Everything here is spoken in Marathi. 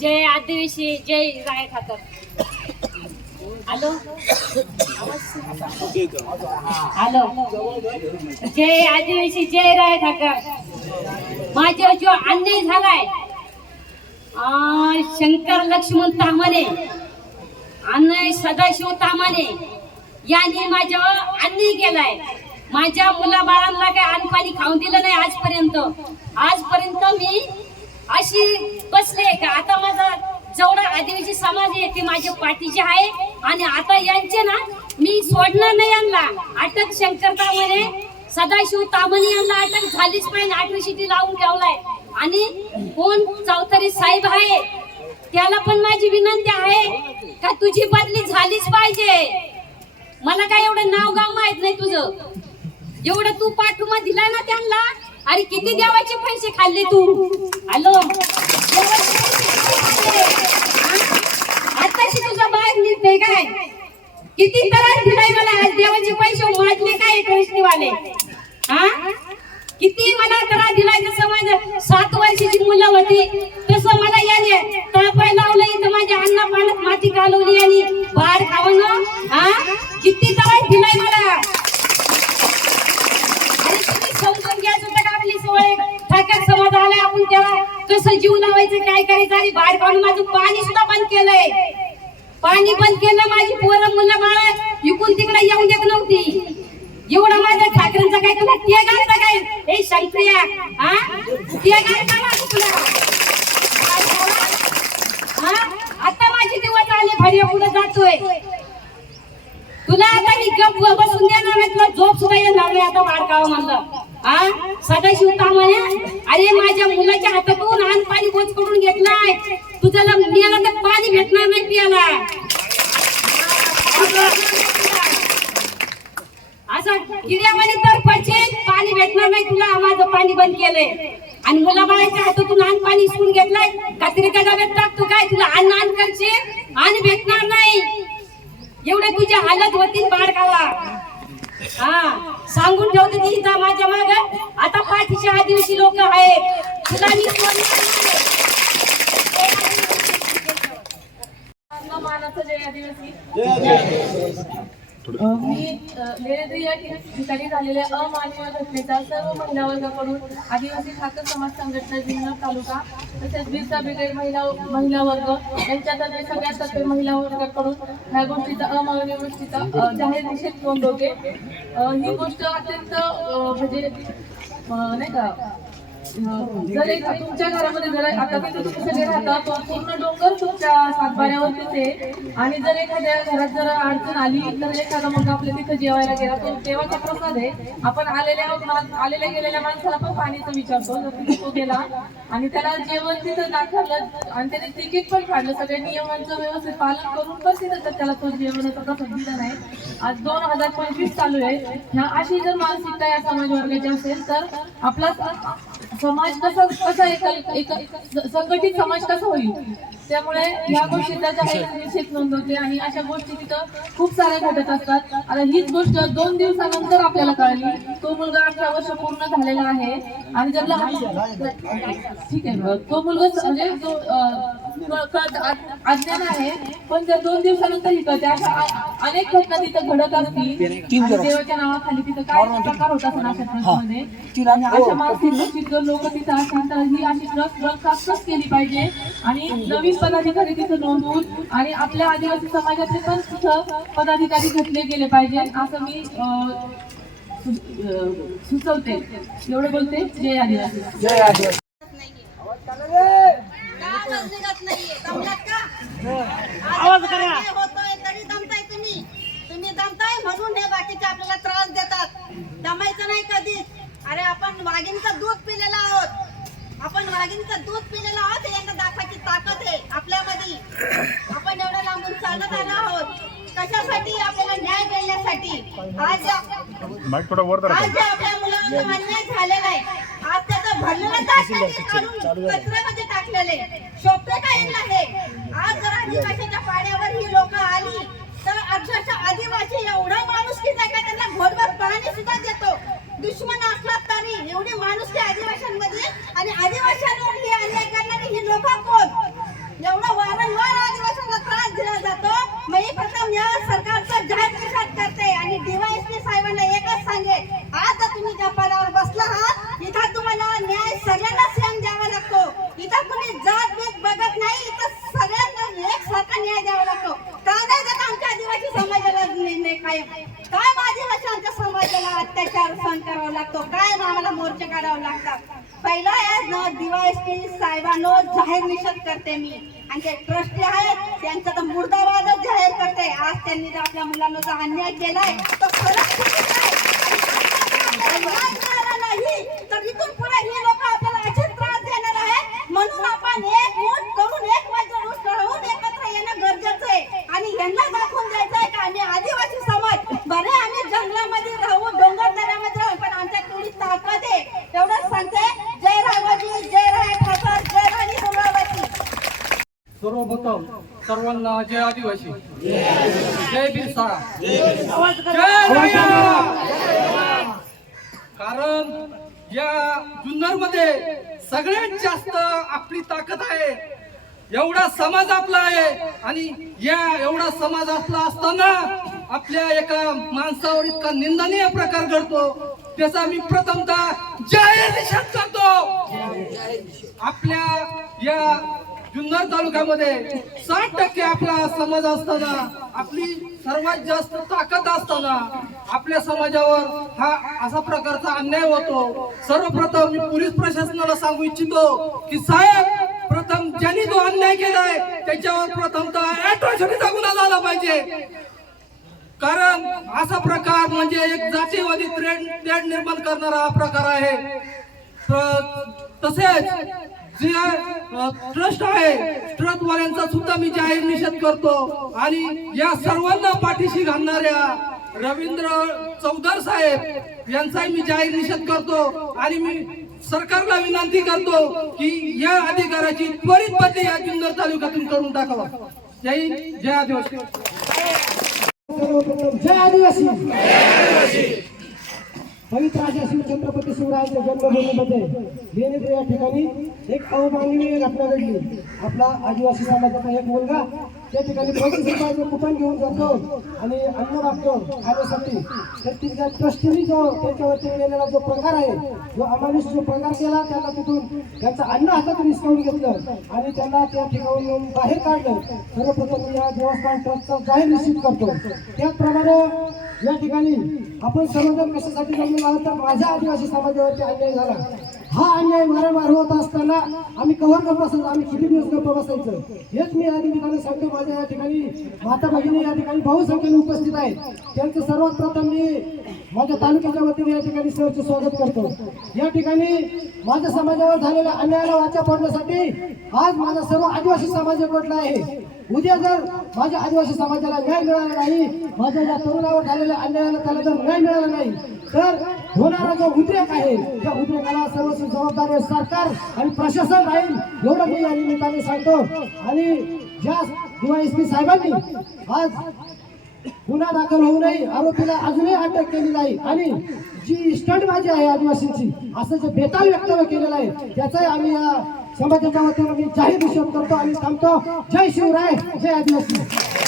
जय आदिवासी जय राय खातर हॅलो? हॅलो? जय आदिवासी जय राय ठाकर. माझ्या जो अन्याय झालाय शंकर लक्ष्मण तामाने अन्याय सदाशिव तामाने यांनी माझ्यावर अन्याय केलाय. माझ्या मुलाबाळांना काय अन्न पाणी खाऊन दिलं नाही आजपर्यंत. आजपर्यंत मी अशी बसले का? आता माझा जेवढा आदिवासी समाज आहे ते माझ्या पाठीचे आहे. आणि आता यांचे ना मी सोडणार नाही यांना. अटक शंकर तामाने सदाशिव तामणी यांना अटक झालीच पाहिजे. आठवी शिटी लावून ठेवलाय. आणि कोण चौधरी साहेब आहे त्याला पण माझी विनंती आहे का तुझी बदली झालीच पाहिजे. मला काय एवढं नाव गाव माहीत नाही तुझं. एवढं तू पाठिंबा दिला ना त्यांना अरे किती देवाचे पैसे खाल्ले तू? हॅलो? आताशी तुझा बाहेर निघते काय? किती त्रास दिलाय मला आज देवाचे पैसे वाजले काय वैष्णवाने हा? किती मला त्रास दिलाय जसं माझ्या सात वर्षाची मुलं होती तसं मला याने तापाय लावलं इथं माझ्या अन्ना पाण्यात माती घालवली आणि अजून पाणी सुद्धा बंद केलंय. पाणी बंद केलं माझी पोरं मुलं बाळ इकून तिकडे येऊन देत नव्हती. एवढा माझ्या ठाकरेंचा काय तुला ते घालता काय? हे शंकरिया हा? ते घालता ना तुला? हा? आता माझे दिवस आले भारी पुढे जातोय. तुला आता मी गप बसून देणार नाही तुला झोप सुद्धा येणार नाही आता बारकावं म्हणलं हा? सदाशिव तामाने अरे माझ्या मुलाच्या हातातून अन्न पाणी बोच करून घेतलाय. तुझ्याला मिळाला तर पाणी भेटणार नाही पियाला. असं किड्यामध्ये तर पडशील पाणी भेटणार नाही तुला माझं पाणी बंद केलंय. आणि मुलाबाळाच्या हातातून अन्न पाणी इसकून घेतलाय. कचऱ्याच्या डब्यात टाकतो काय तुला अन्न अन्न करचे आणि भेटणार नाही. एवढे तुझ्या हालत होतील बाळकाला. हा सांगून ठेवते ती माझ्या माग. आता पाठीच्या आदिवासी लोक आहेत. तुला मी सोडणार नाही. मानाचं जय आदिवासी अ, मी अ, या ठिकाणी झालेल्या अमानवीय घटनेचा सर्व महिला वर्गाकडून आदिवासी ठाकर समाज संघटना जिल्हा तालुका तसेच बिरसा ब्रिगेड महिला महिला वर्ग यांच्यातर्फे सगळ्यांतर्फे महिला वर्गाकडून ह्या गोष्टीचा अमानवीय गोष्टीचा जाहीर निषेध नोंदवते. ही गोष्ट अत्यंत म्हणजे नाही का जर एक तुमच्या घरामध्ये जर आता तिथे तुम्ही सगळे राहता तो पूर्ण डोंगर तुमच्या सातबाऱ्यावरतीच आहे. आणि जर एखाद्या घरात जर अडचण आली तर एखादा मग आपल्या तिथे जेवायला गेला तो देवाचा प्रसाद आहे. आपण आलेल्या आलेल्या गेलेल्या माणसाला पण पाणीचं विचारतो जर तिथे तो गेला आणि त्याला जेवण तिथं दाखवलं आणि त्याने तिकीट पण काढलं सगळ्या नियमांचं व्यवस्थित पालन करून पण तिथं तर त्याला तो जेवणाचा प्रसाद दिला नाही. आज दोन हजार पंचवीस चालू आहे. ह्या अशी जर मानसिकता या समाज वर्गाची असेल तर आपला समाज कसा कसा एक- एक संघटित समाज कसा होईल? त्यामुळे या गोष्टीचा जाहीर निषेध नोंदवते आणि अशा गोष्टी तिथं खूप साऱ्या घडत असतात. आता हीच गोष्ट दोन दिवसानंतर आपल्याला कळली. तो मुलगा अठरा वर्ष पूर्ण झालेला आहे. आणि जर लहान ठीक आहे. तो मुलगा म्हणजे अज्ञान आहे पण जर दोन दिवसानंतर ही कळते अशा अ- अनेक घटना तिथं घडत असतील आणि देवाच्या नावाखाली तिथं काय प्रकार होत असेल अशा ट्रस्टमध्ये अशा मानसिक गोष्टीत जर लोक तिथं असतील तर ही अशी ट्रस्ट बरखास्तच केली पाहिजे. आणि नवीन पदाधिकारी तिथं नोंदवून आणि आपल्या आदिवासी समाजाचे पण तिथं पदाधिकारी घेतले गेले पाहिजे. असं मी सुचवते. एवढे बोलते. जय आदिवासी. आवाज निघत नाहीये. दमलात का? आवाज करा. होतोय? तरी दमताय तुम्ही. तुम्ही दमताय म्हणून हे बाकीचे आपल्याला त्रास देतात. दमायचं नाही कधीच अरे आपण वाघिणीचं दूध पिलेलं आहोत. आपण वाघिणीचं दूध पिलेलं आहोत हे यांना दाखवायची ताकद आहे आपल्यामध्ये. आपण एवढं लांबून चालत आलो आहोत. कशासाठी? आपल्याला न्याय देण्यासाठी आज माईक थोडा वर आज आपल्या मुलांवर अन्याय झालेला आहे. आज त्याचं भरलेलं त्यांनी काढून कचऱ्यामध्ये टाकलेले. शोभते का यांना हे? आज जर आदिवासीच्या पाड्यावर ही लोक आली तर अक्षरशः आदिवासी एवढा माणूस की नाही का त्यांना घोडभर पाणी सुद्धा देतो. दुश्मन असला तरी एवढी माणूस आदिवासींमध्ये आणि आदिवासींवर ही अन्याय करणारी ही लोक कोण एवढं काढावं लागतात पहिला आहे डीवायएसपी साहेबांनो जाहीर निषेध करते मी. आणि जे ट्रस्टी आहेत त्यांचा तर मुर्दाबादच जाहीर करते. आज त्यांनी जर आपल्या मुलांना अन्याय केलाय तो खरंच चुकीचा आहे. अन्याय झाला नाही तर इथून पुढे ही लोक आपल्याला असे त्रास देणार आहेत म्हणून आपण एक मूठ करून एक मजबूत करून एकत्र येणं गरजेचं आहे आणि यांना दाखवून द्यायचं आहे का आम्ही आदिवासी समाज बरे आम्ही जंगलामध्ये राहू डोंगर दऱ्यामध्ये राहू पण आमच्या थोडी ताकद आहे एवढंच सांगते जय राघोजी जय राय ठाकर जय राणी दुर्गावती सर्वप्रथम सर्वांना जय आदिवासी. जय बिरसा! कारण या जुन्नरमध्ये सगळ्यात जास्त आपली ताकद आहे. एवढा समाज आपला आहे. आणि या एवढा समाज आपला असताना आपल्या एका माणसावर इतका निंदनीय प्रकार घडतो. त्याचा मी प्रथमतः जाहीर निषेध करतो. आपल्या या जुन्नर तालुक्यामध्ये साठ टक्के आपला समाज असताना आपली सर्वात जास्त ताकद असताना आपल्या समाजावर हा असा प्रकारचा अन्याय होतो. सर्वप्रथम मी पोलीस प्रशासनाला सांगू इच्छितो की साहेब प्रथम ज्यांनी जो अन्याय केलाय त्याच्यावर प्रथमतः अॅट्रॉसिटीचा गुन्हा झाला पाहिजे. कारण असा प्रकार म्हणजे एक जातीवादी ट्रेंड निर्माण करणारा हा प्रकार आहे. तसेच जे ट्रस्ट आहे. ट्रस्टवाल्यांचा सुद्धा मी जाहीर निषेध करतो. आणि या सर्वांना पाठीशी घालणाऱ्या रवींद्र चौधर साहेब यांचाही मी जाहीर निषेध करतो. आणि मी सरकारला विनंती करतो की या अधिकाराची त्वरित बदली या जुन्नर तालुक्यातून करून टाकावा. जय जय आदिवासी. जय आदिवासी. पवित्र अशा शिवछत्रपती शिवरायांच्या जन्मभूमीमध्ये लेणीपूर या ठिकाणी एक अवमाननीय घटना घडली. आपला आदिवासी समाजाचा एक मुलगा त्या ठिकाणी पंचवीस रुपयाचं कुपन घेऊन जातो आणि अन्न वाटतो खाण्यासाठी. तर तिथल्या ट्रस्टीने जो त्याच्यावरती नेलेला जो प्रकार आहे जो अमानुष जो प्रकार केला त्यांना तिथून त्यांचं अन्न हातातून हिसकावून घेतलं आणि त्यांना त्या ठिकाणी येऊन बाहेर काढलं. सर्वप्रथम मी या देवस्थान ट्रस्टचा जाहीर निश्चित करतो. त्याचप्रमाणे या ठिकाणी आपण सर्वजण कशासाठी जमून आहोत? तर माझ्या आदिवासी समाजावरती अन्याय झाला. हा अन्याय वारंवार होत असताना आम्ही कव्हर गप्प असायचं आम्ही किती दिवस गप्प बसायचं? हेच मी या निमित्ताने सांगतो माझ्या या ठिकाणी माता भगिनी या ठिकाणी बहुसंख्येने उपस्थित आहेत. त्यांचं सर्वात प्रथम मी माझ्या तालुक्याच्या वतीने या ठिकाणी सहर्ष स्वागत करतो. या ठिकाणी माझ्या समाजावर झालेल्या अन्यायाला वाचा फोडण्यासाठी आज माझा सर्व आदिवासी समाज एकवटला आहे. उद्या जर माझ्या आदिवासी समाजाला न्याय मिळाला नाही माझ्या या तरुणावर झालेल्या अन्यायाला त्याला जर न्याय मिळाला नाही तर होणारा जो उद्रेक आहे त्या उद्रेकाला सर्वस्व जबाबदार सरकार आणि प्रशासन राहील एवढं मी या निमित्ताने सांगतो. आणि ज्या डीवायएसपी साहेबांनी आज गुन्हा दाखल होऊ नये आरोपीला अजूनही अटक केली नाही आणि जी स्टंटबाजी आहे आदिवासींची असं जे बेताल वक्तव्य केलेलं आहे त्याचाही आम्ही या समाजाच्या वतीनं मी जाहीर निषेध करतो आणि थांबतो जय शिवराय जय आदिवासी.